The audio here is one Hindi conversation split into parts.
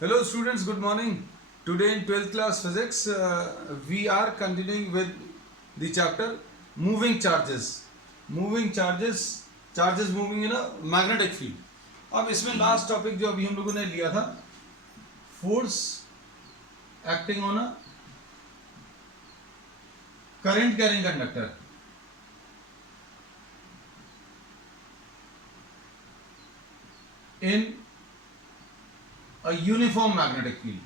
Hello students, good morning. Today in 12th class physics, we are continuing with the chapter moving charges. Moving charges, charges moving in a magnetic field. अब इसमें लास्ट टॉपिक जो अभी हम लोगों ने लिया था, force acting on a current carrying conductor. In a uniform magnetic field.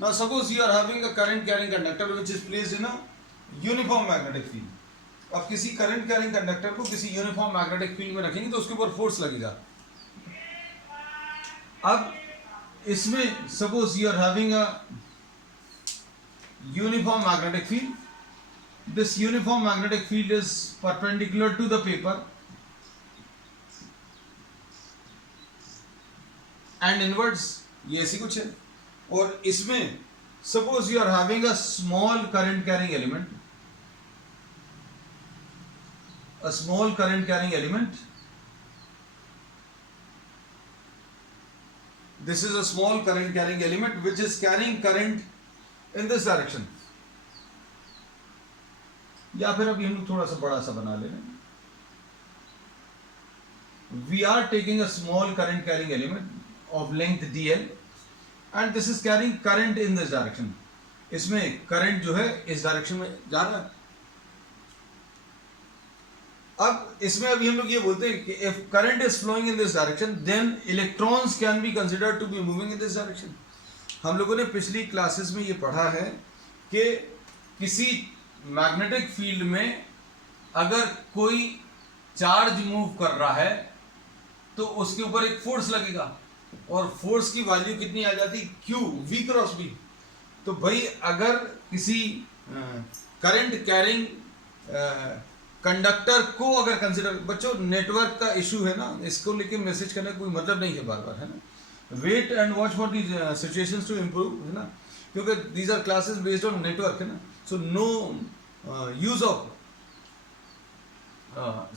Now suppose you are having a current carrying conductor which is placed in a uniform magnetic field. अब किसी करंट कैरिंग कंडक्टर को किसी यूनिफॉर्म मैग्नेटिक फील्ड में रखेंगे तो उसके ऊपर फोर्स लगेगा. अब इसमें suppose you are having a uniform magnetic field. This uniform magnetic field is perpendicular to the paper and inwards, ये ऐसी कुछ है. और इसमें suppose you are having a small current carrying element, a small current carrying element. This is a small current carrying element which is carrying current in this direction. या फिर अभी हम लोग थोड़ा सा बड़ा सा बना ले रहे हैं. We are taking a small current carrying element of length dl and this is carrying current in this direction. इसमें current जो है इस डायरेक्शन में जा रहा है. अब इसमें अभी हम लोग ये बोलते हैं कि if current is flowing in this direction then electrons can be considered to be moving in this direction. हम लोगों ने पिछली क्लासेस में ये पढ़ा है कि किसी मैग्नेटिक फील्ड में अगर कोई चार्ज मूव कर रहा है तो उसके ऊपर एक फोर्स लगेगा और फोर्स की वैल्यू कितनी आ जाती, Q V क्रॉस B. तो भाई अगर किसी करंट कैरिंग कंडक्टर को अगर कंसिडर, बच्चों नेटवर्क का इशू है ना, इसको लेके मैसेज करने का कोई मतलब नहीं है बार बार, है ना. Wait and watch for these situations to improve, है ना, क्योंकि these are classes based on network, है ना. So no use of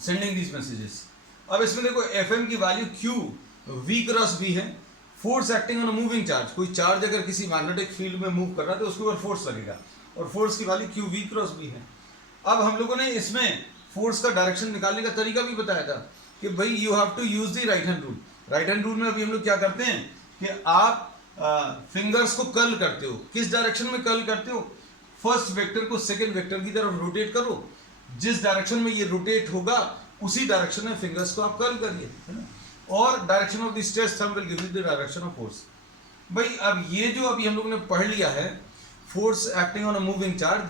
sending these messages. अब इसमें देखो एफएम की value Q V cross B है. Force acting on a moving charge, कोई चार्ज अगर किसी मैग्नेटिक फील्ड में मूव कर रहा है तो उसके ऊपर फोर्स लगेगा और फोर्स की value Q V cross B है. अब हम लोगों ने इसमें फोर्स का डायरेक्शन निकालने का तरीका भी बताया था कि भाई you have to use the right hand rule. Right hand rule में अभी हम लोग क्या करते हैं कि आप फिंगर्स को कर्ल करते हो. किस डायरेक्शन में कर्ल करते हो, फर्स्ट वेक्टर को सेकंड वेक्टर की तरफ रोटेट करो. जिस डायरेक्शन में ये रोटेट होगा उसी डायरेक्शन में फिंगर्स को आप कर्ल करिए, है ना. और direction of the stress thumb will give you the direction of force. भाई अब ये जो अभी हम लोगों ने पढ़ लिया है, force acting on a moving charge.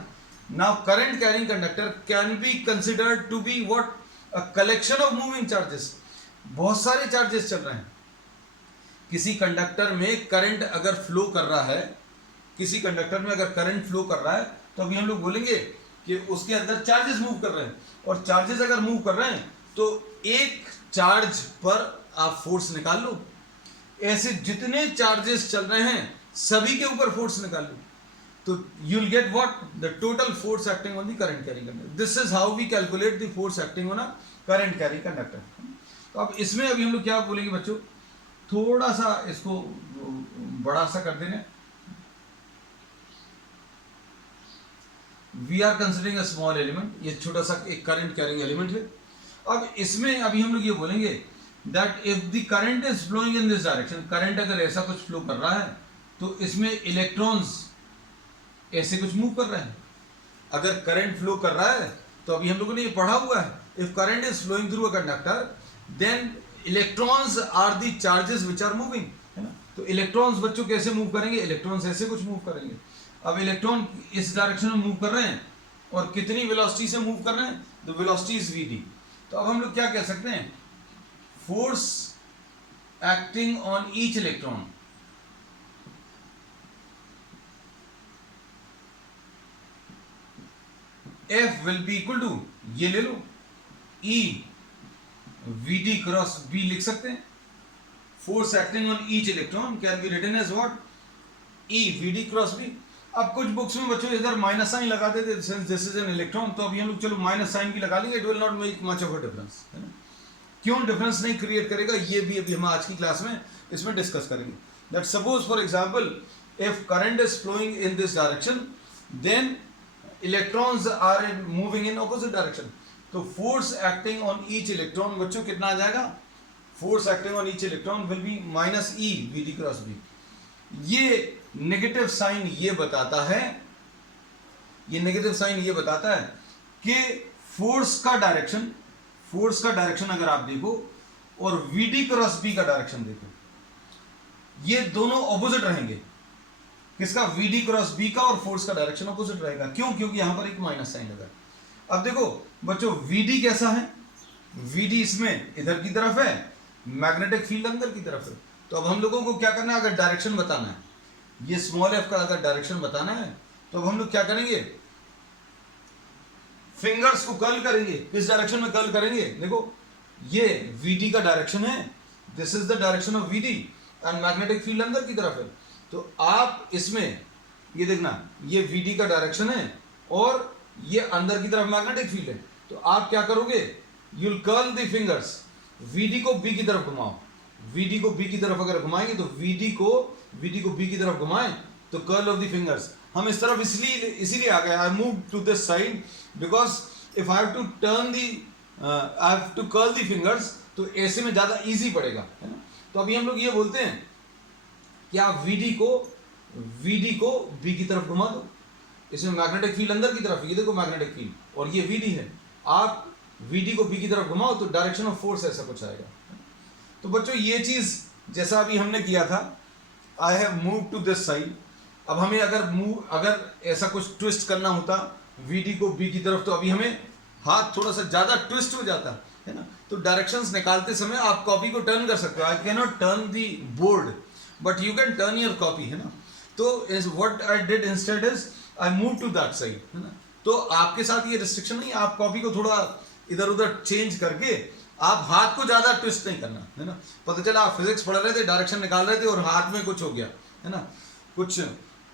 Now current carrying conductor can be considered to be what? A collection of moving charges. बहुत सारे चार्जेस चल रहे हैं. किसी कंडक्टर में करंट अगर फ्लो कर रहा है, किसी कंडक्टर में अगर करंट फ्लो कर रहा है तो अभी हम लोग बोलेंगे कि उसके अंदर चार्जेस मूव कर रहे हैं. और चार्जेस अगर मूव कर रहे हैं तो एक चार्ज पर आप फोर्स निकाल लो. ऐसे जितने चार्जेस चल रहे हैं सभी के ऊपर फोर्स निकाल लो तो you will get what? The total force acting on the current carrying conductor. This is how we calculate the force acting on a current carrying conductor. तो अब इसमें अभी हम लोग क्या बोलेंगे बच्चों, थोड़ा सा इसको बड़ा सा कर देना. We are considering a small element. ये छोटा सा एक current carrying element है. अब इसमें अभी हम लोग ये बोलेंगे that if the current is flowing in this direction, current अगर ऐसा कुछ फ्लो कर रहा है तो इसमें इलेक्ट्रॉन्स ऐसे कुछ मूव कर रहे हैं. अगर करंट फ्लो कर रहा है तो अभी हम लोगों ने ये पढ़ा हुआ है, if current is flowing through a conductor then electrons are the charges which are moving, है ना. तो इलेक्ट्रॉन्स बच्चों कैसे मूव करेंगे, इलेक्ट्रॉन्स ऐसे कुछ मूव करेंगे. अब इलेक्ट्रॉन इस डायरेक्शन में मूव कर रहे हैं और कितनी वेलोसिटी से मूव कर रहे हैं, the velocity is V D. तो अब हम लोग क्या कह सकते हैं, force acting on each electron F will be equal to, ये ले लो, E VD क्रॉस B लिख सकते हैं. Force acting on each electron can be written as what, E VD cross B. अब कुछ बुक्स में बच्चों इधर माइनस साइन लगा देते since this is an electron, तो अभी हम लोग चलो माइनस साइन भी लगा लेंगे, it will not make much of a difference, है ना. क्यों डिफरेंस नहीं क्रिएट करेगा, ये भी अभी हम आज की क्लास में इसमें डिस्कस करेंगे. That suppose for example if current is flowing in this direction then electrons are moving in opposite direction. तो force acting on each electron बच्चों कितना आ जाएगा, force acting on each electron will be minus E V D cross B. ये नेगेटिव साइन ये बताता है, ये नेगेटिव साइन ये बताता है कि फोर्स का डायरेक्शन अगर आप देखो और वीडी क्रॉस बी का डायरेक्शन देखो, ये दोनों ऑपोजिट रहेंगे. किसका, वीडी क्रॉस बी का, और फोर्स का डायरेक्शन ऑपोजिट रहेगा. क्यों, क्योंकि यहां पर एक माइनस साइन लगा. अब देखो बच्चों वीडी कैसा है, वीडी इसमें इधर की तरफ है, मैग्नेटिक फील्ड अंदर की तरफ है. तो अब हम लोगों को क्या करना है, अगर डायरेक्शन बताना है, ये स्मॉल एफ का अगर डायरेक्शन बताना है तो अब हम लोग क्या करेंगे, फिंगर्स को कर्ल करेंगे. किस डायरेक्शन में कर्ल करेंगे, देखो ये वीडी का डायरेक्शन है, this is the direction of VD and magnetic field अंदर की तरफ है. तो आप इसमें ये देखना, ये वीडी का डायरेक्शन है और ये अंदर की तरफ मैग्नेटिक फील्ड है. तो आप क्या करोगे, you will curl the fingers, VD को बी की तरफ घुमाओ. वीडी को बी की तरफ अगर घुमाएंगे तो वीडी को बी की तरफ घुमाएं तो कर्ल ऑफ द फिंगर्स. हम इस तरफ इसीलिए आ गए, I move to this side because if I have to turn the I have to curl the fingers, तो ऐसे में ज्यादा इजी पड़ेगा, है ना. तो अभी हम लोग ये बोलते हैं कि आप वीडी को बी की तरफ घुमा दो. इसमें मैग्नेटिक फील्ड अंदर की तरफ, ये देखो मैग्नेटिक फील्ड और ये वीडी है, आप वीडी को बी की तरफ घुमाओ तो डायरेक्शन ऑफ फोर्स ऐसा कुछ आएगा. तो बच्चों ये चीज जैसा अभी हमने किया था, I have move to this side. अब हमें अगर ऐसा कुछ ट्विस्ट करना होता वीडी को बी की तरफ, तो अभी हमें हाथ थोड़ा सा ज्यादा ट्विस्ट हो जाता है ना. तो डायरेक्शंस निकालते समय आप कॉपी को टर्न कर सकते हो. I can not turn the board but you can turn your copy, है ना. तो what I did instead is I move to that side, है ना. तो आपके साथ ये रिस्ट्रिक्शन नहीं, आप कॉपी को थोड़ा इधर उधर चेंज करके आप हाथ को ज्यादा ट्विस्ट नहीं करना, है ना. पता चला आप फिजिक्स पढ़ रहे थे, डायरेक्शन निकाल रहे थे और हाथ में कुछ हो गया, है ना, कुछ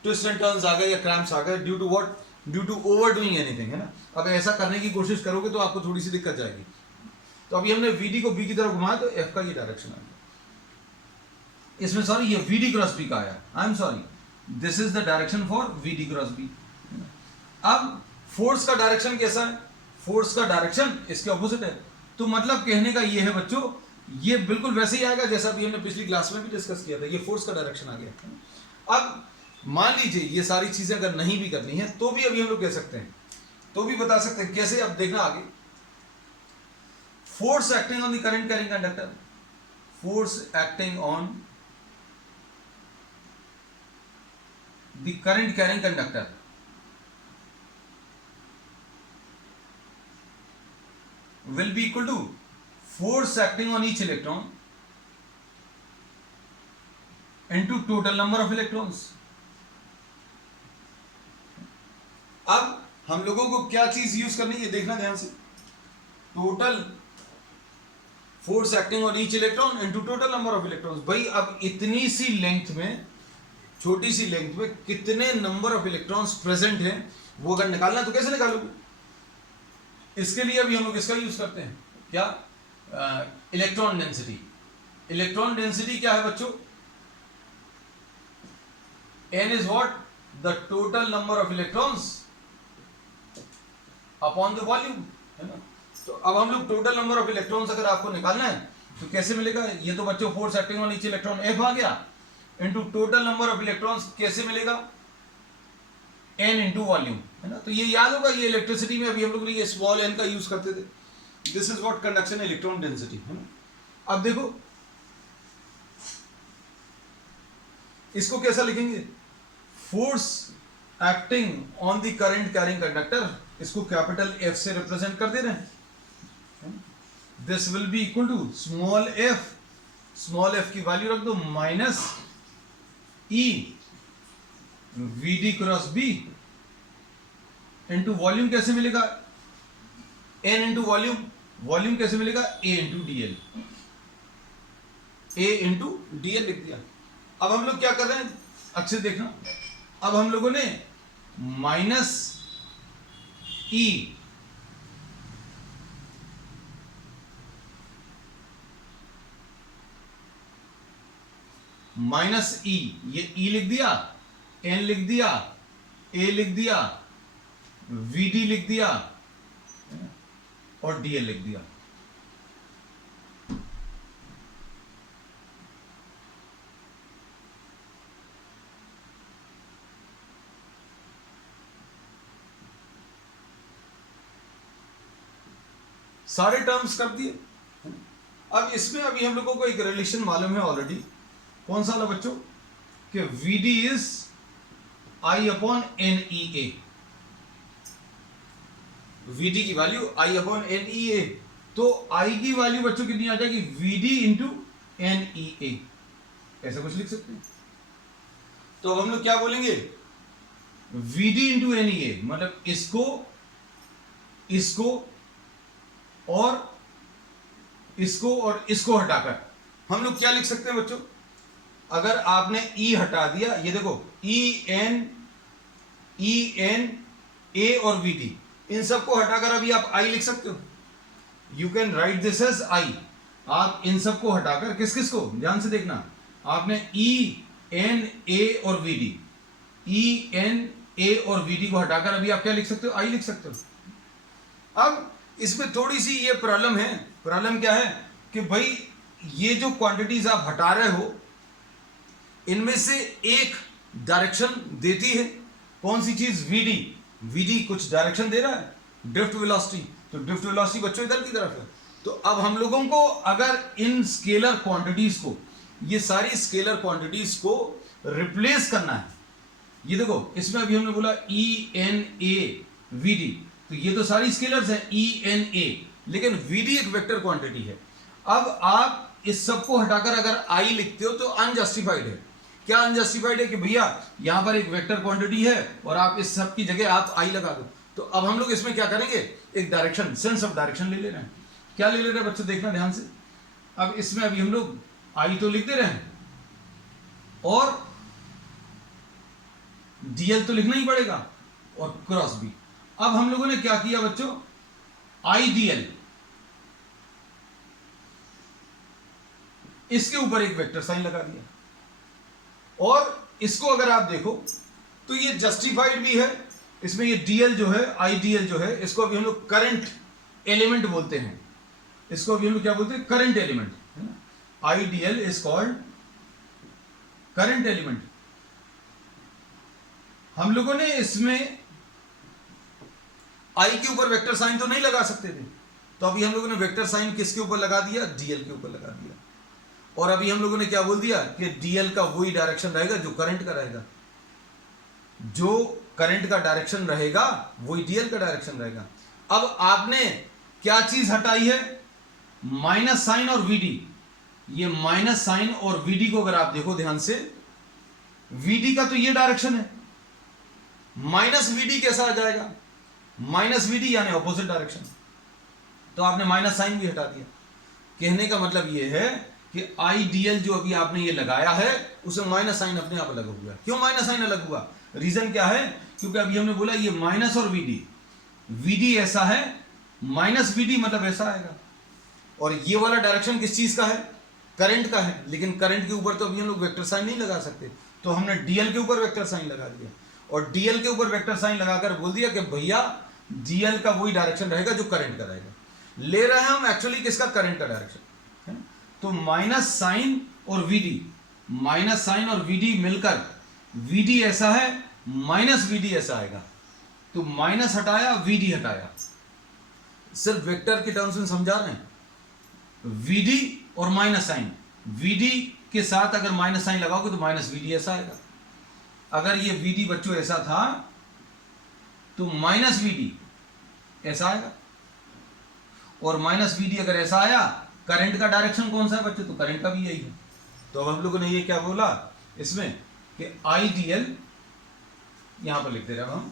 ट्विस्ट एंड टर्न्स आ गए या क्रैम्प्स आ गए due to what, due to overdoing anything, है ना. अब ऐसा करने की कोशिश करोगे तो आपको थोड़ी सी दिक्कत जाएगी. तो अभी हमने वीडी को बी की तरफ घुमाया तो एफ का ये डायरेक्शन आ गया. इसमें सॉरी ये वीडी क्रॉस बी का आया, I am sorry, this is the direction for VD cross B. अब फोर्स का डायरेक्शन कैसा है, फोर्स का डायरेक्शन इसके ऑपोजिट है. तो मतलब कहने का ये है बच्चों, ये बिल्कुल वैसे ही आएगा जैसा अभी हमने पिछली क्लास में भी डिस्कस किया था. ये फोर्स का डायरेक्शन आ गया. अब मान लीजिए ये सारी चीजें अगर नहीं भी करनी है तो भी अभी हम लोग कह सकते हैं, तो भी बता सकते हैं कैसे. अब देखना आगे, force acting on the current carrying conductor, force acting on the current carrying conductor will be equal to force acting on each electron into total number of electrons. अब हम लोगों को क्या चीज यूज करनी है देखना ध्यान से, total force acting on each electron into total number of electrons. भाई अब इतनी सी लेंथ में, छोटी सी लेंथ में कितने नंबर ऑफ इलेक्ट्रॉन्स प्रेजेंट हैं वो अगर निकालना है तो कैसे निकालोगे. इसके लिए अभी हम लोग इसका यूज करते हैं, क्या, इलेक्ट्रॉन डेंसिटी. इलेक्ट्रॉन डेंसिटी क्या है बच्चों, n is what, the total number of electrons upon the volume, है ना. तो अब हम लोग टोटल नंबर ऑफ इलेक्ट्रॉन्स अगर आपको निकालना है तो कैसे मिलेगा, ये तो बच्चों force acting on each electron F आ गया into total number of electrons कैसे मिलेगा, n इंटू वॉल्यूम, है ना. तो ये याद होगा, ये इलेक्ट्रिसिटी में अभी हम लोग ये स्मॉल n का यूज करते थे. This is what conduction electron density, है ना. अब देखो इसको कैसा लिखेंगे, force acting on the current carrying conductor, इसको कैपिटल F से रिप्रेजेंट कर दे रहे हैं. This will be equal to small f की वैल्यू रख दो minus E VD cross B into volume कैसे मिलेगा, n इंटू वॉल्यूम कैसे मिलेगा, a इंटू dl लिख दिया. अब हम लोग क्या कर रहे हैं अच्छे देखना, अब हम लोगों ने माइनस E माइनस ई, ये ई लिख दिया, एन लिख दिया, ए लिख दिया, वीडी लिख दिया और डीएल लिख दिया। सारे टर्म्स कर दिए। अब इसमें अभी हम लोगों को एक रिलेशन मालूम है ऑलरेडी। कौन सा वाला बच्चों? कि VD is I upon N E A. VD की value I upon N E A, तो आई की वैल्यू बच्चों कितनी आ जाएगी? VD into N E A, ऐसा कुछ लिख सकते हैं। तो अब हम लोग क्या बोलेंगे? वीडी इंटू एन ई ए, मतलब इसको और इसको हटाकर हम लोग क्या लिख सकते हैं बच्चों? अगर आपने ई हटा दिया, ये देखो ई एन ए और वी डी, इन सबको हटाकर अभी आप आई लिख सकते हो। You can write this as I. आप इन सबको हटाकर किस को, ध्यान से देखना, आपने ई एन ए और V D, E N A और वी डी को हटाकर अभी आप क्या लिख सकते हो? आई लिख सकते हो। अब इसमें थोड़ी सी ये प्रॉब्लम है। प्रॉब्लम क्या है कि भाई ये जो क्वांटिटीज आप हटा रहे हो, इनमें से एक डायरेक्शन देती है। कौन सी चीज? वीडी। वीडी कुछ डायरेक्शन दे रहा है, ड्रिफ्ट वेलोसिटी। तो ड्रिफ्ट वेलोसिटी बच्चों इधर की तरफ है। तो अब हम लोगों को अगर इन स्केलर क्वांटिटीज को, ये सारी स्केलर क्वांटिटीज को रिप्लेस करना है, ये देखो इसमें अभी हमने बोला E N A V D, तो ये तो सारी स्केलर्स हैं ई एन ए, लेकिन वीडी एक वेक्टर क्वांटिटी है। अब आप इस सब को हटाकर अगर आई लिखते हो तो अनजस्टिफाइड है। क्या अनजस्टिफाइड है? कि भैया यहां पर एक वेक्टर क्वांटिटी है और आप इस सब की जगह आप आई लगा दो। तो अब हम लोग इसमें क्या करेंगे? एक डायरेक्शन, सेंस ऑफ डायरेक्शन ले रहे हैं। क्या ले रहे हैं बच्चों? देखना ध्यान से। अब इसमें अभी हम लोग आई तो लिख दे रहे हैं और डीएल तो लिखना ही पड़ेगा और क्रॉस बी। अब हम लोगों ने क्या किया बच्चों? आई डीएल, इसके ऊपर एक वेक्टर साइन लगा दिया और इसको अगर आप देखो तो ये जस्टिफाइड भी है। इसमें ये डीएल जो है, आई डीएल जो है, इसको अभी हम लोग करंट एलिमेंट बोलते हैं। इसको अभी हम लोग क्या बोलते हैं? करंट एलिमेंट, है ना। I DL is called current element. हम लोगों ने इसमें आई के ऊपर वेक्टर साइन तो नहीं लगा सकते थे, तो अभी हम लोगों ने वेक्टर साइन किसके ऊपर लगा दिया? डीएल के ऊपर लगा दिया। और अभी हम लोगों ने क्या बोल दिया? कि डीएल का वही डायरेक्शन रहेगा जो करंट का रहेगा। जो करंट का डायरेक्शन रहेगा वही डीएल का डायरेक्शन रहेगा। अब आपने क्या चीज हटाई है? माइनस साइन और वीडी। ये माइनस साइन और वीडी को अगर आप देखो ध्यान से, वीडी का तो ये डायरेक्शन है, माइनस वीडी कैसा आ जाएगा? माइनस वीडी यानी ऑपोजिट डायरेक्शन। तो आपने माइनस साइन भी हटा दिया। कहने का मतलब ये है कि आई डीएल जो अभी आपने ये लगाया है, उसमें माइनस साइन अपने आप अलग हो गया। क्यों माइनस साइन अलग हुआ? रीजन क्या है? क्योंकि अभी हमने बोला ये माइनस और वीडी, वीडी ऐसा है, माइनस वीडी मतलब ऐसा आएगा। और ये वाला डायरेक्शन किस चीज का है? करंट का है। लेकिन करंट के ऊपर तो अभी हम लोग वेक्टर साइन नहीं लगा सकते, तो हमने डीएल के ऊपर वेक्टर साइन लगा दिया। और डीएल के ऊपर वेक्टर साइन लगाकर बोल दिया कि भैया डीएल का वही डायरेक्शन रहेगा जो करंट का रहेगा। ले रहे हैं हम एक्चुअली किसका? करंट का डायरेक्शन है। तो माइनस साइन और वीडी, माइनस साइन और वीडी मिलकर वीडी ऐसा है, माइनस वीडी ऐसा आएगा। तो माइनस हटाया, वीडी हटाया, सिर्फ वेक्टर के टर्म्स में समझा रहे हैं। वीडी और माइनस साइन, वीडी के साथ अगर माइनस साइन लगाओगे तो माइनस वीडी ऐसा आएगा। अगर ये वीडी बच्चों ऐसा था तो माइनस वीडी ऐसा आएगा। और माइनस वीडी अगर ऐसा आया, करंट का डायरेक्शन कौन सा है बच्चों? तो करंट का भी यही है। तो अब हम लोगों ने ये क्या बोला इसमें कि आई डीएल, यहां पर लिखते रहे हम,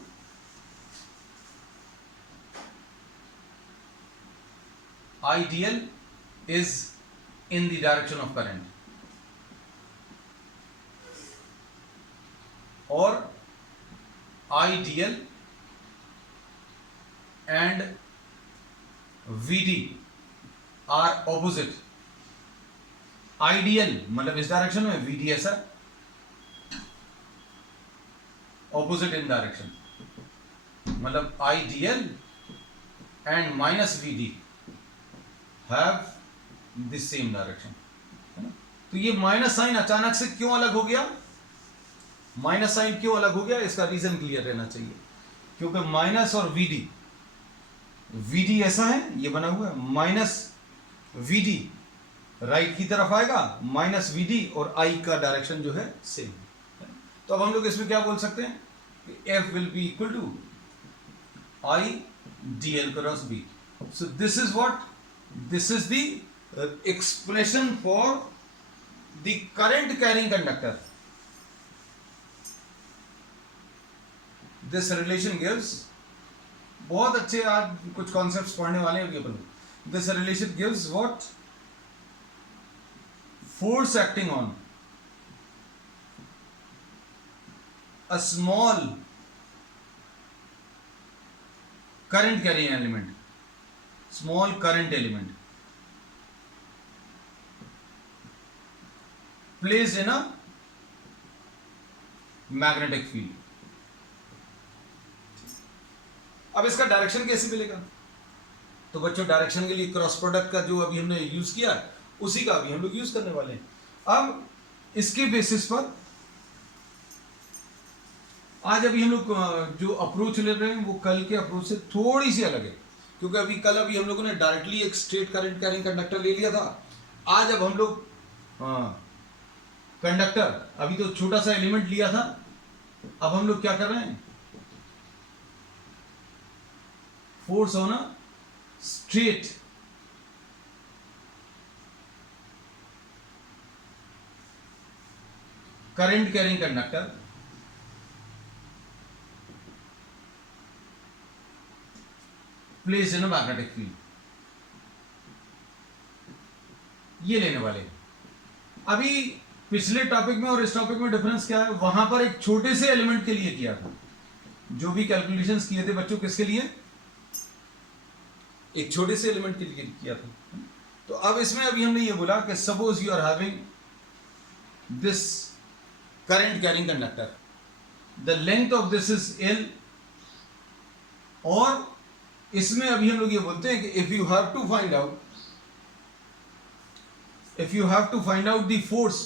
I DL is in the direction of current, और I DL and VD are opposite, I DL मतलब इस डायरेक्शन में, वी डी ऐसा ऑपोजिट इन डायरेक्शन, मतलब I DL and minus V D have this same direction, है ना। तो ये माइनस साइन अचानक से क्यों अलग हो गया, माइनस साइन क्यों अलग हो गया, इसका रीजन क्लियर रहना चाहिए। क्योंकि माइनस और वीडी, वीडी ऐसा है ये बना हुआ है, माइनस वीडी राइट की तरफ आएगा, माइनस वीडी और आई का डायरेक्शन जो है सेम है। तो अब हम लोग इसमें क्या बोल सकते हैं कि F will be equal to I D L cross B. So this is what, this is the expression for the current carrying conductor. This relation gives, बहुत अच्छे आज कुछ कॉन्सेप्ट्स पढ़ने वाले हैं अपन। This relation gives what, force acting on a small current carrying element, small current element placed in a magnetic field. अब इसका डायरेक्शन कैसे मिलेगा, तो बच्चों डायरेक्शन के लिए क्रॉस प्रोडक्ट का जो अभी हमने यूज किया उसी का अभी हम लोग यूज करने वाले हैं। अब इसके बेसिस पर आज अभी हम लोग जो अप्रोच ले रहे हैं वो कल के अप्रोच से थोड़ी सी अलग है, क्योंकि अभी कल अभी हम लोगों ने डायरेक्टली एक स्ट्रेट करंट कैरिंग कंडक्टर ले लिया था। आज अब हम लोग कंडक्टर, अभी तो छोटा सा एलिमेंट लिया था, अब हम लोग क्या कर रहे हैं, force on a straight current carrying conductor placed in a magnetic field, ये लेने वाले हैं। अभी पिछले टॉपिक में और इस टॉपिक में डिफरेंस क्या है, वहां पर एक छोटे से एलिमेंट के लिए किया था, जो भी कैलकुलेशंस किए थे बच्चों, किसके लिए, एक छोटे से एलिमेंट के लिए किया था। तो अब इसमें अभी हमने ये बोला कि suppose you are having this current carrying conductor, the length of this is L, और इसमें अभी हम लोग ये बोलते हैं कि if you have to find out the force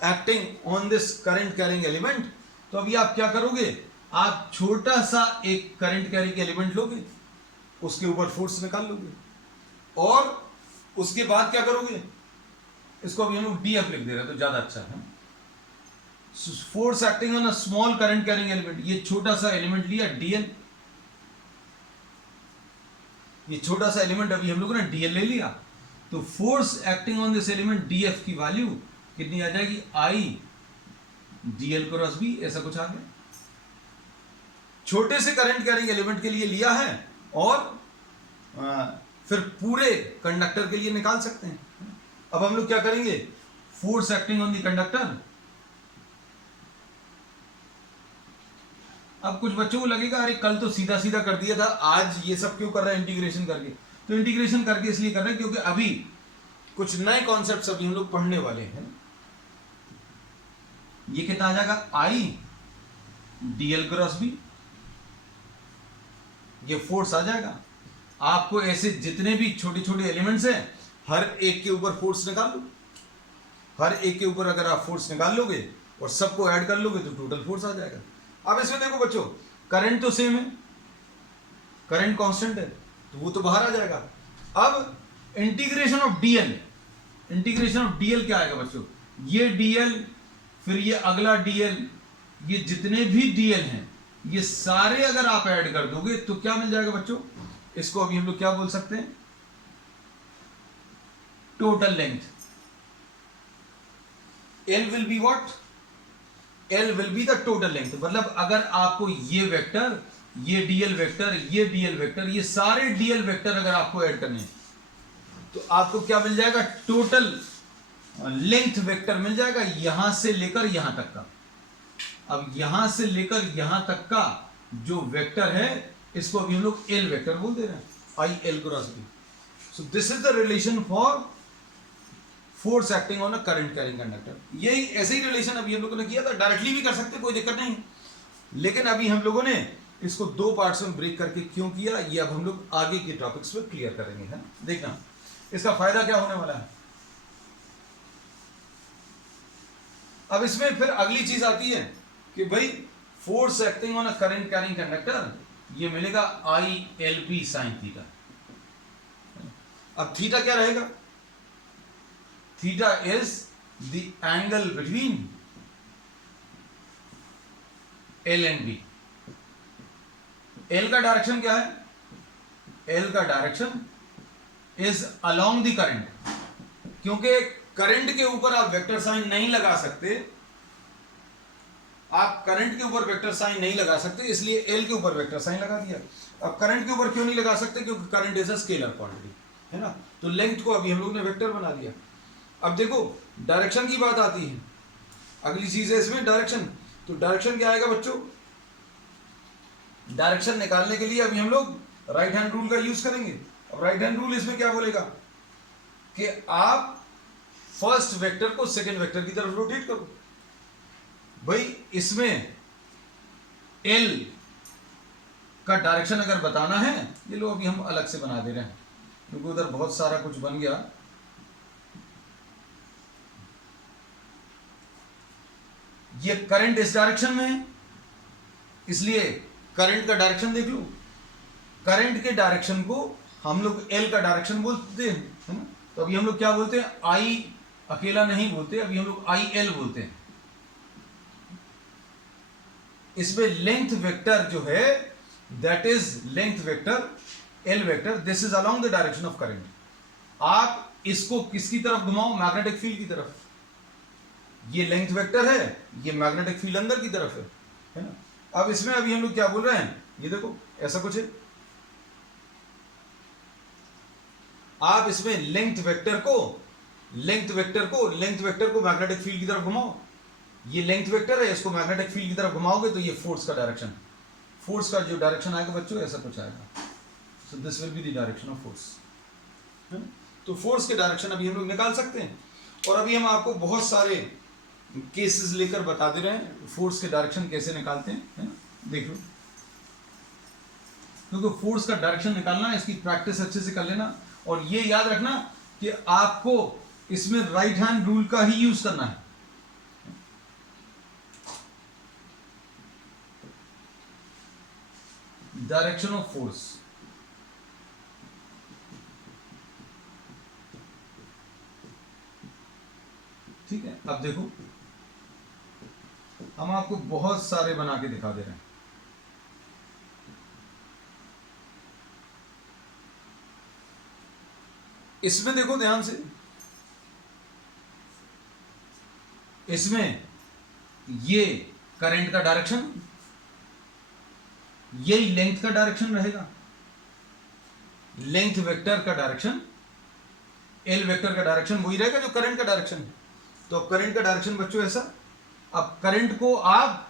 acting on this current carrying element, तो अभी आप क्या करोगे, आप छोटा सा एक करंट कैरिंग एलिमेंट लोगे, उसके ऊपर फोर्स निकाल लोगे, और उसके बाद क्या करोगे, इसको अभी हम लोग डी एफ लिख दे रहे हैं तो ज्यादा अच्छा है। Force acting on a small current carrying element, ये छोटा सा एलिमेंट लिया डीएल, ये छोटा सा एलिमेंट अभी हम लोगों ने डीएल ले लिया, तो force acting on this element DF की वैल्यू कितनी आ जाएगी, आई डीएल क्रॉस बी, ऐसा कुछ आ गया। छोटे से करंट कैरिंग एलिमेंट के लिए लिया है, और फिर पूरे कंडक्टर के लिए निकाल सकते हैं। अब हम लोग क्या करेंगे, force acting on the conductor. अब कुछ बच्चों को लगेगा अरे कल तो सीधा सीधा कर दिया था, आज ये सब क्यों कर रहे हैं इंटीग्रेशन करके। तो इंटीग्रेशन करके इसलिए कर रहे हैं क्योंकि अभी कुछ नए कॉन्सेप्ट्स अभी हम लोग पढ़ने वाले हैं। ये कितना आ जाएगा, आई डीएल क्रॉस बी, ये फोर्स आ जाएगा। आपको ऐसे जितने भी छोटे छोटे एलिमेंट्स हैं, हर एक के ऊपर फोर्स निकाल लो, हर एक के ऊपर अगर आप फोर्स निकाल लोगे और सबको ऐड कर लोगे तो टोटल फोर्स आ जाएगा। अब इसमें देखो बच्चों, करंट तो सेम है, करंट कांस्टेंट है, तो वो तो बाहर आ जाएगा। अब integration of DL, integration of DL क्या आएगा बच्चों, ये डीएल, फिर ये अगला डीएल, ये जितने भी डीएल हैं ये सारे अगर आप ऐड कर दोगे तो क्या मिल जाएगा बच्चों, इसको अभी हम लोग क्या बोल सकते हैं, total length. L will be what, L will be the total length. मतलब अगर आपको ये वेक्टर, ये डीएल वेक्टर, ये डीएल वेक्टर, ये सारे डीएल वेक्टर अगर आपको ऐड करने हैं तो आपको क्या मिल जाएगा, टोटल लेंथ वेक्टर मिल जाएगा, यहां से लेकर यहां तक का। अब यहां से लेकर यहां तक का जो वेक्टर है इसको अभी हम लोग एल वेक्टर बोल दे रहे हैं, I L cross B. So this is the relation for force acting on a current carrying conductor. यही ऐसे ही रिलेशन अभी हम लोगों ने किया था, डायरेक्टली भी कर सकते, कोई दिक्कत नहीं, लेकिन अभी हम लोगों ने इसको दो पार्ट्स में ब्रेक करके क्यों किया, ये अब हम लोग आगे के टॉपिक्स में क्लियर करेंगे, है देखना इसका फायदा क्या होने वाला है। अब इसमें फिर अगली चीज आती है कि भाई force acting on a current carrying conductor, ये मिलेगा ILP साइन थीटा। अब थीटा क्या रहेगा, theta is the angle between L and B। L का डायरेक्शन क्या है, L का direction is along the current, क्योंकि करंट के ऊपर आप वेक्टर साइन नहीं लगा सकते, आप करंट के ऊपर वेक्टर साइन नहीं लगा सकते, इसलिए L के ऊपर वेक्टर साइन लगा दिया। अब करंट के ऊपर क्यों नहीं लगा सकते, क्योंकि current is a scalar quantity, है ना, तो लेंथ को अभी हम लोग ने वेक्टर बना दिया। अब देखो डायरेक्शन की बात आती है, अगली चीज है इसमें डायरेक्शन। तो डायरेक्शन क्या आएगा बच्चों, डायरेक्शन निकालने के लिए अभी हम लोग राइट हैंड रूल का यूज करेंगे। अब राइट हैंड रूल इसमें क्या बोलेगा कि आप फर्स्ट वेक्टर को सेकंड वेक्टर की तरफ रोटेट करो। भाई इसमें L का डायरेक्शन अगर बताना है, ये लो अभी हम अलग से बना दे रहे हैं क्योंकि उधर बहुत सारा कुछ बन गया। ये करंट इस डायरेक्शन में है, इसलिए करंट का डायरेक्शन देख लो, करंट के डायरेक्शन को हम लोग L का डायरेक्शन बोलते हैं, है ना। तो अभी हम लोग क्या बोलते हैं, I अकेला नहीं बोलते, अभी हम लोग IL बोलते हैं। इसमें लेंथ वेक्टर जो है that is length vector L vector, this is along the direction of current. आप इसको किसकी तरफ घुमाओ, मैग्नेटिक फील्ड की तरफ। ये लेंथ वेक्टर है, ये मैग्नेटिक फील्ड अंदर की तरफ है ना। अब इसमें अभी हम लोग क्या बोल रहे हैं, ये देखो ऐसा कुछ है, आप इसमें लेंथ वेक्टर को मैग्नेटिक फील्ड की तरफ घुमाओ। ये लेंथ वेक्टर है, इसको मैग्नेटिक फील्ड की तरफ घुमाओगे तो ये फोर्स का डायरेक्शन, फोर्स का जो डायरेक्शन आएगा बच्चों ऐसा कुछ आएगा। So this will be the direction of force. तो फोर्स के डायरेक्शन अभी हम लोग निकाल सकते हैं, और अभी हम आपको बहुत सारे केसेस लेकर बता दे रहे हैं फोर्स के डायरेक्शन कैसे निकालते हैं, है ना, देख लो। क्योंकि फोर्स का डायरेक्शन निकालना, इसकी प्रैक्टिस अच्छे से कर लेना, और ये याद रखना कि आपको इसमें राइट हैंड रूल का ही यूज करना है। डायरेक्शन ऑफ फोर्स, ठीक है। अब देखो हम आपको बहुत सारे बना के दिखा दे रहे हैं। इसमें देखो ध्यान से, इसमें ये करंट का डायरेक्शन, यही लेंथ का डायरेक्शन रहेगा, लेंथ वेक्टर का डायरेक्शन, L वेक्टर का डायरेक्शन वही रहेगा जो करंट का डायरेक्शन है। तो अब करंट का डायरेक्शन बच्चों ऐसा, अब करंट को आप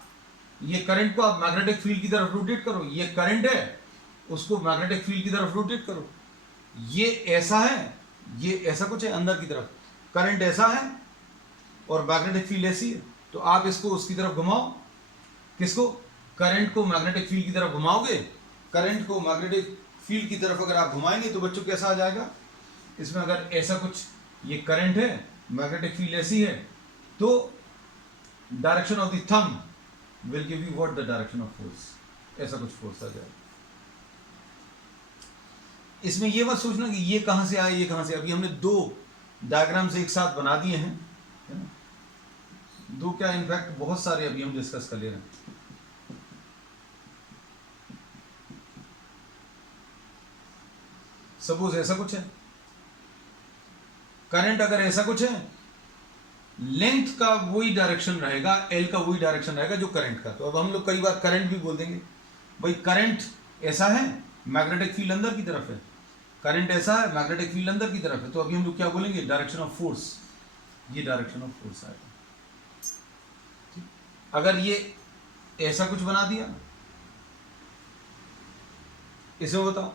मैग्नेटिक फील्ड की तरफ रोटेट करो, ये करंट है उसको मैग्नेटिक फील्ड की तरफ रोटेट करो। ये ऐसा है, ये ऐसा कुछ है अंदर की तरफ, करंट ऐसा है और मैग्नेटिक फील्ड ऐसी है, तो आप इसको उसकी तरफ घुमाओ, किसको, करंट को मैग्नेटिक फील्ड की तरफ घुमाओगे। करंट को मैग्नेटिक फील्ड की तरफ अगर आप घुमाएंगे तो बच्चों कैसा आ जाएगा, इसमें अगर ऐसा कुछ, ये करंट है, मैग्नेटिक फील्ड ऐसी है, तो direction of the thumb will give you what, the direction of force, ऐसा कुछ फोर्स आ जाएगा। इसमें ये मत सोचना कि ये कहां से आया, ये कहां से, अभी हमने दो डायग्राम्स एक साथ बना दिए हैं, है ना, दो क्या इनफैक्ट बहुत सारे अभी हम डिस्कस कर ले रहे हैं। सपोज ऐसा कुछ है, करंट अगर ऐसा कुछ है, लेंथ का वही डायरेक्शन रहेगा, L का वही डायरेक्शन रहेगा जो करंट का। तो अब हम लोग कई बार करंट भी बोल देंगे, भाई करंट ऐसा है, मैग्नेटिक फील्ड अंदर की तरफ है, करंट ऐसा है, मैग्नेटिक फील्ड अंदर की तरफ है, तो अभी हम लोग क्या बोलेंगे, डायरेक्शन ऑफ फोर्स, ये डायरेक्शन ऑफ फोर्स आएगा। अगर ये ऐसा कुछ बना दिया, इसमें बताओ,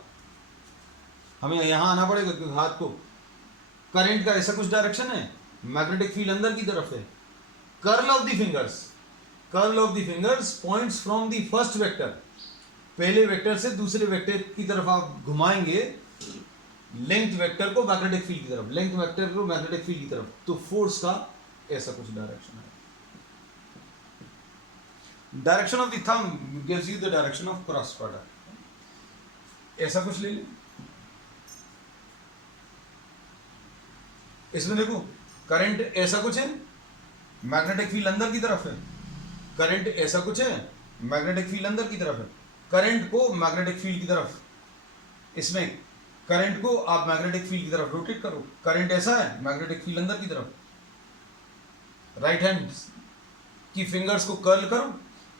हमें यहां आना पड़ेगा क्योंकि हाथ को, करंट का ऐसा कुछ डायरेक्शन है, मैग्नेटिक फील्ड अंदर की तरफ है। Curl of the fingers points from the first vector, पहले वेक्टर से दूसरे वेक्टर की तरफ आप घुमाएंगे लेंथ वेक्टर को मैग्नेटिक फील्ड की तरफ, लेंथ वेक्टर को मैग्नेटिक फील्ड की तरफ, तो फोर्स का ऐसा कुछ डायरेक्शन है। Direction of the thumb gives you the direction of cross product. ऐसा कुछ ले लें, इसमें देखो करंट ऐसा कुछ है, मैग्नेटिक फील्ड अंदर की तरफ है, करंट ऐसा कुछ है, मैग्नेटिक फील्ड अंदर की तरफ है, करंट को मैग्नेटिक फील्ड की तरफ, इसमें करंट को आप मैग्नेटिक फील्ड की तरफ रोटेट करो, करंट ऐसा है, मैग्नेटिक फील्ड अंदर की तरफ, राइट हैंड की फिंगर्स को कर्ल करो,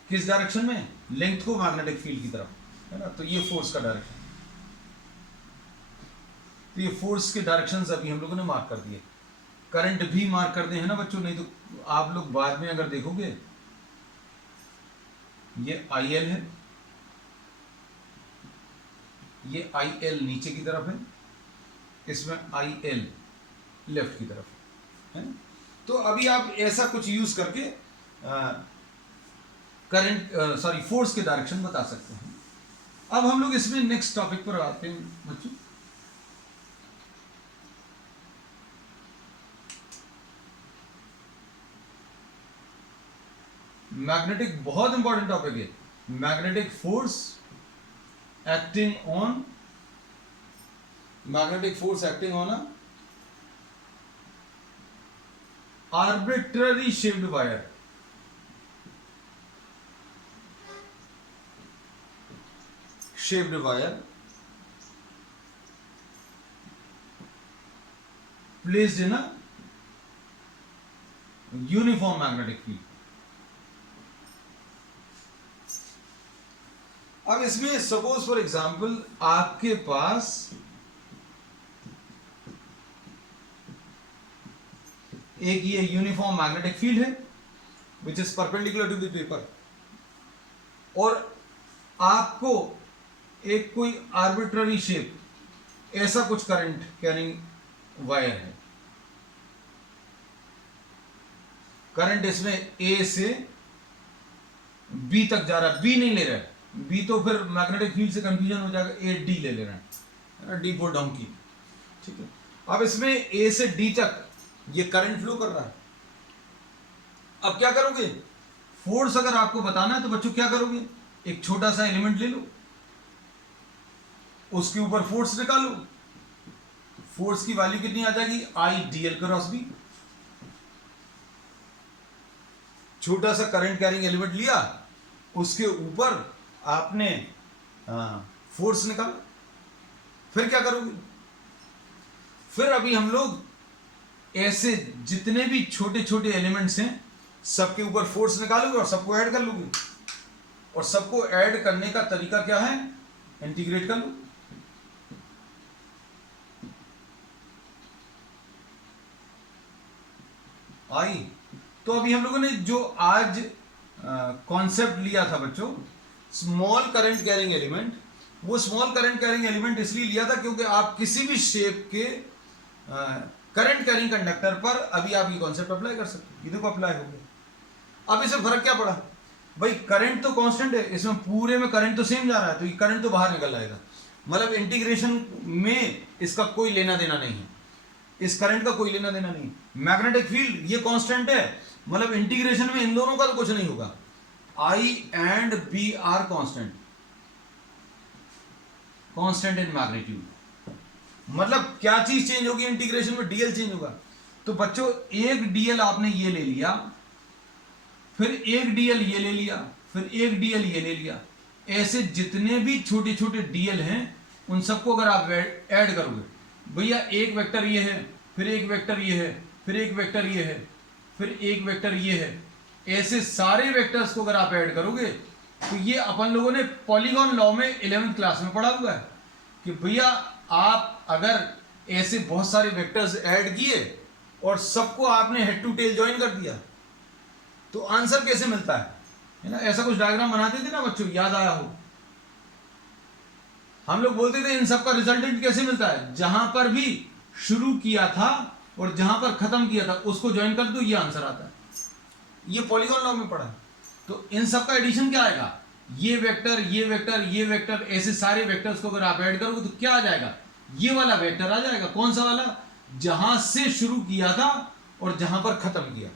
किस डायरेक्शन में, लेंथ को मैग्नेटिक फील्ड की तरफ, है ना, तो ये फोर्स का डायरेक्शन। तो ये फोर्स के डायरेक्शंस अभी हम लोगों ने मार्क कर दिए, करंट भी मार्क कर दे, है ना बच्चों, नहीं तो आप लोग बाद में अगर देखोगे ये IL है, ये IL नीचे की तरफ है, इसमें IL लेफ्ट की तरफ है। तो अभी आप ऐसा कुछ यूज करके करंट फोर्स के डायरेक्शन बता सकते हैं। अब हम लोग इसमें नेक्स्ट टॉपिक पर आते हैं बच्चों। मैग्नेटिक बहुत इंपॉर्टेंट टॉपिक है, magnetic force acting on arbitrary shaped wire. placed in a uniform magnetic field। अब इसमें सपोज फॉर एग्जांपल आपके पास एक ये यूनिफॉर्म मैग्नेटिक फील्ड है which is perpendicular to the paper, और आपको एक कोई आर्बिट्ररी शेप ऐसा कुछ करंट कैरिंग वायर है, करंट इसमें ए से बी तक जा रहा है, बी नहीं ले रहा है, बी तो फिर मैग्नेटिक फील्ड से कंफ्यूजन हो जाएगा, ए डी ले रहे हैं, डी फॉर डोंकी, ठीक है। अब इसमें ए से डी तक ये करंट फ्लो कर रहा है। अब क्या करोगे, फोर्स अगर आपको बताना है तो बच्चों क्या करोगे, एक छोटा सा एलिमेंट ले लो, उसके ऊपर फोर्स निकालो, फोर्स की वैल्यू कितनी आ जाएगी, I D L cross B. छोटा सा करंट कैरिंग एलिमेंट लिया, उसके ऊपर आपने फोर्स निकाला, फिर क्या करोगे, फिर अभी हम लोग ऐसे जितने भी छोटे छोटे एलिमेंट्स हैं सबके ऊपर फोर्स निकालोगे और सबको ऐड कर लोगे, और सबको ऐड करने का तरीका क्या है, इंटीग्रेट कर लो। आई तो अभी हम लोगों ने जो आज कॉन्सेप्ट लिया था बच्चों, स्मॉल करंट कैरिंग एलिमेंट, वो स्मॉल करंट कैरिंग एलिमेंट इसलिए लिया था क्योंकि आप किसी भी शेप के करंट कैरिंग कंडक्टर पर अभी आप ये कॉन्सेप्ट अप्लाई कर सकते हो, इधर को अप्लाई हो गया। अब इसमें फर्क क्या पड़ा भाई, करंट तो कांस्टेंट है, इसमें पूरे में करंट तो सेम जा रहा है, तो ये करंट तो बाहर निकल आएगा, मतलब इंटीग्रेशन में इसका कोई लेना देना नहीं है, इस करंट का कोई लेना देना नहीं। मैग्नेटिक फील्ड ये कांस्टेंट है, मतलब इंटीग्रेशन में इन दोनों का तो कुछ नहीं होगा, I and B are constant in magnitude, मतलब क्या चीज चेंज होगी इंटीग्रेशन में, डीएल चेंज होगा। तो बच्चों एक डीएल आपने ये ले लिया, फिर एक डीएल ये ले लिया, फिर एक डीएल ये ले लिया, ऐसे जितने भी छोटे छोटे डीएल हैं उन सबको अगर आप ऐड करोगे, भैया एक वेक्टर ये है, फिर एक वेक्टर ये है, फिर एक वेक्टर ये है, फिर एक वेक्टर ये है, ऐसे सारे वेक्टर्स को अगर आप ऐड करोगे तो ये अपन लोगों ने पॉलीगॉन लॉ में 11th क्लास में पढ़ा हुआ है कि भैया आप अगर ऐसे बहुत सारे वेक्टर्स ऐड किए और सबको आपने हेड टू टेल ज्वाइन कर दिया तो आंसर कैसे मिलता है ना। ऐसा कुछ डायग्राम बनाते थे ना बच्चों, याद आया हो, हम लोग बोलते थे इन सब का रिजल्टेंट कैसे मिलता है, जहां पर भी शुरू किया था और जहां पर खत्म किया था उसको ज्वाइन कर दो, ये आंसर आता है। ये पॉलीगॉन लॉ में पढ़ा है। तो इन सब का एडिशन क्या आएगा, ये वेक्टर, ये वेक्टर, ये वेक्टर, ऐसे सारे वेक्टर्स को अगर आप ऐड करोगे तो क्या आ जाएगा, ये वाला वेक्टर आ जाएगा। कौन सा वाला, जहां से शुरू किया था और जहां पर खत्म किया,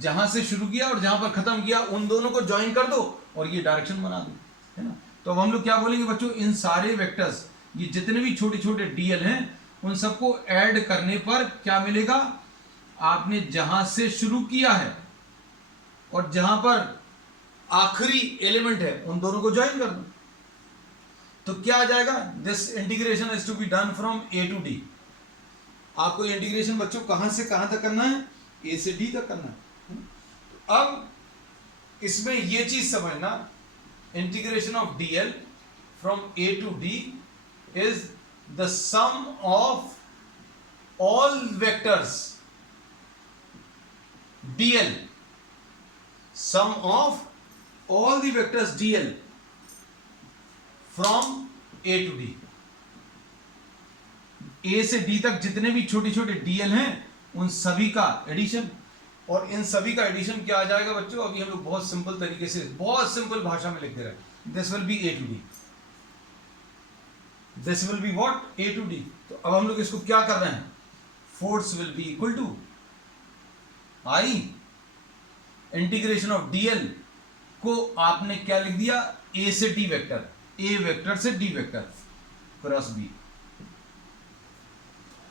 जहां से शुरू किया और जहां पर खत्म किया, उन दोनों को ज्वाइन कर दो और ये डायरेक्शन बना दो, है ना। तो अब हम लोग क्या बोलेंगे बच्चों, इन सारे वेक्टर्स, ये जितने भी छोटे छोटे डीएल हैं, उन सबको ऐड करने पर क्या मिलेगा, आपने जहां से शुरू किया है और जहां पर आखिरी एलिमेंट है, उन दोनों को ज्वाइन कर दो। तो क्या आ जाएगा, this integration is to be done from A to D. आपको इंटीग्रेशन बच्चों कहां से कहां तक करना है, ए से डी तक करना है। अब इसमें यह चीज समझना, integration of DL from A to D is the sum of all vectors DL, sum of all the vectors dl from a to d। a से d तक जितने भी छोटे छोटे dl हैं, उन सभी का एडिशन। और इन सभी का एडिशन क्या आ जाएगा बच्चों, अभी हम लोग बहुत सिंपल तरीके से, बहुत सिंपल भाषा में लिख दे रहे हैं, this will B a to d, this will be what, a to d। तो अब हम लोग इसको क्या कर रहे हैं, force will be equal to i integration of DL को आपने क्या लिख दिया, ए से डी वेक्टर, ए वेक्टर से D vector cross B,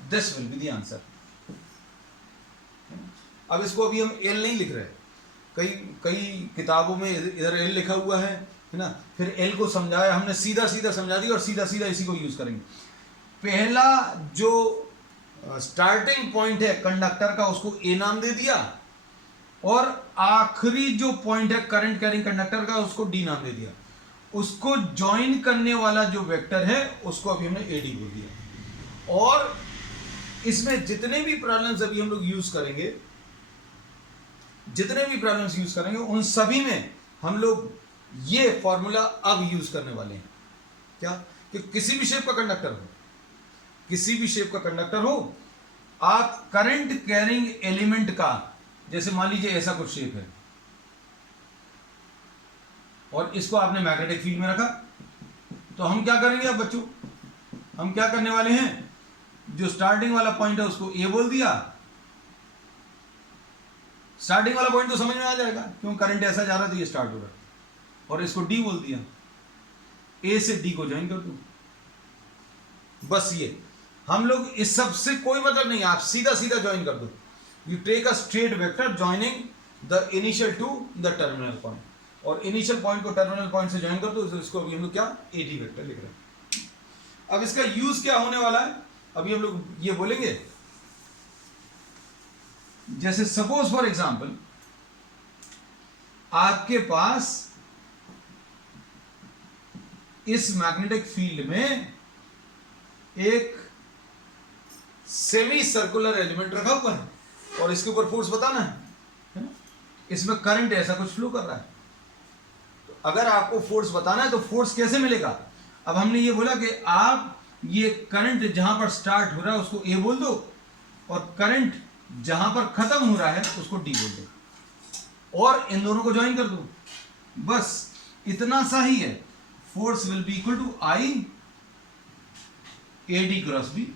this will be the answer. अब इसको अभी हम एल नहीं लिख रहे, कई कई किताबों में इधर एल लिखा हुआ है ना, फिर एल को समझाया हमने, सीधा सीधा समझा दिया और सीधा सीधा इसी को यूज करेंगे। पहला जो स्टार्टिंग पॉइंट है कंडक्टर का, उसको ए नाम दे दिया, और आखिरी जो पॉइंट है करंट कैरिंग कंडक्टर का, उसको डी नाम दे दिया। उसको ज्वाइन करने वाला जो वेक्टर है उसको अभी हमने एडी बोल दिया। और इसमें जितने भी प्रॉब्लम्स अभी हम लोग यूज करेंगे, जितने भी प्रॉब्लम्स यूज करेंगे, उन सभी में हम लोग ये फॉर्मूला अब यूज करने वाले हैं। क्या, कि किसी भी शेप का कंडक्टर हो, किसी भी शेप का कंडक्टर हो, आप करंट कैरिंग एलिमेंट का, जैसे मान लीजिए ऐसा कुछ शेप है और इसको आपने मैग्नेटिक फील्ड में रखा, तो हम क्या करेंगे अब बच्चों, हम क्या करने वाले हैं, जो स्टार्टिंग वाला पॉइंट है उसको ए बोल दिया, स्टार्टिंग वाला पॉइंट तो समझ में आ जाएगा क्यों, करंट ऐसा जा रहा है तो ये स्टार्ट हो रहा है, और इसको डी बोल दिया, ए से डी को ज्वाइन कर दो। बस ये हम लोग, इस सब से कोई मतलब नहीं, आप सीधा सीधा ज्वाइन कर दो। You take a straight vector joining the initial to the terminal point, और इनिशियल पॉइंट को टर्मिनल पॉइंट से ज्वाइन कर दो, इसको अभी हम लोग क्या, एडी वेक्टर लिख रहे हैं। अब इसका यूज क्या होने वाला है, अभी हम लोग ये बोलेंगे, जैसे सपोज फॉर एग्जांपल आपके पास इस मैग्नेटिक फील्ड में एक सेमी सर्कुलर एलिमेंट रखा हुआ है और इसके ऊपर फोर्स बताना है ना? इसमें करंट ऐसा कुछ फ्लो कर रहा है। तो अगर आपको फोर्स बताना है तो फोर्स कैसे मिलेगा, अब हमने ये बोला कि आप ये करंट जहां पर स्टार्ट हो रहा है उसको ए बोल दो, और करंट जहां पर खत्म हो रहा है उसको डी बोल दो, और इन दोनों को ज्वाइन कर दो। बस इतना सा ही है, force will be equal to I A D cross B.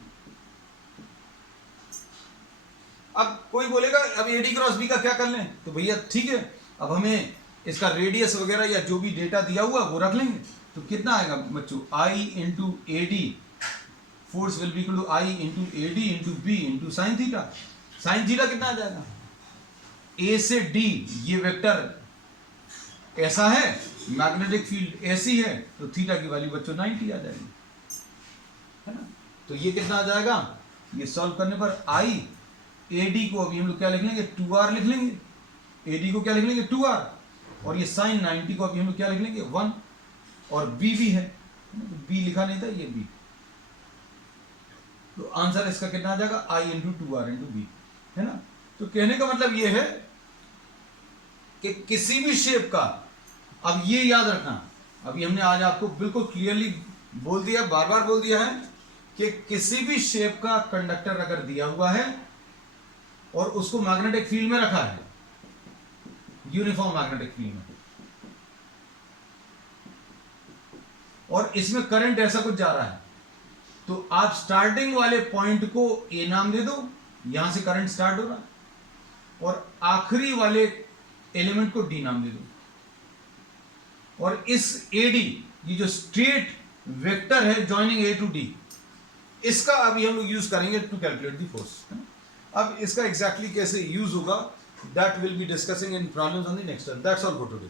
अब कोई बोलेगा अब ए डी क्रॉस बी का क्या कर लें, तो भैया ठीक है, अब हमें इसका रेडियस वगैरह या जो भी डेटा दिया हुआ वो रख लेंगे। तो कितना आएगा बच्चों, I into A D, force will be equal to I into A D into B into sine theta. Sine theta कितना आ जाएगा, ए से डी ये वेक्टर ऐसा है, मैग्नेटिक फील्ड ऐसी है, तो थीटा की वैल्यू बच्चों 90 आ जाएगी, है ना। तो ये कितना आ जाएगा, ये सॉल्व करने पर आई ए डी को अभी हम लोग क्या लिख लेंगे, 2r लिख लेंगे, ए डी को क्या लिख लेंगे 2r, और ये साइन 90 को अभी हम लोग क्या लिख लेंगे 1, और बी भी है, तो बी लिखा नहीं था, ये बी। तो आंसर इसका कितना आ जाएगा, आई इंटू 2r इंटू बी, है ना। तो कहने का मतलब ये है कि किसी भी शेप का, अब ये याद रखना, अभी हमने आज आपको बिल्कुल क्लियरली बोल दिया, बार बार बोल दिया है कि किसी भी शेप का कंडक्टर अगर दिया हुआ है और उसको मैग्नेटिक फील्ड में रखा है, यूनिफॉर्म मैग्नेटिक फील्ड में, और इसमें करंट ऐसा कुछ जा रहा है, तो आप स्टार्टिंग वाले पॉइंट को ए नाम दे दो, यहां से करंट स्टार्ट हो रहा है, और आखिरी वाले एलिमेंट को डी नाम दे दो। और इस एडी, ये जो स्ट्रेट वेक्टर है जॉइनिंग ए टू डी, इसका अभी हम लोग यूज करेंगे टू कैलकुलेट द फोर्स। अब इसका एग्जैक्टली कैसे यूज होगा, that will be discussing in problems on the next. That's all for today.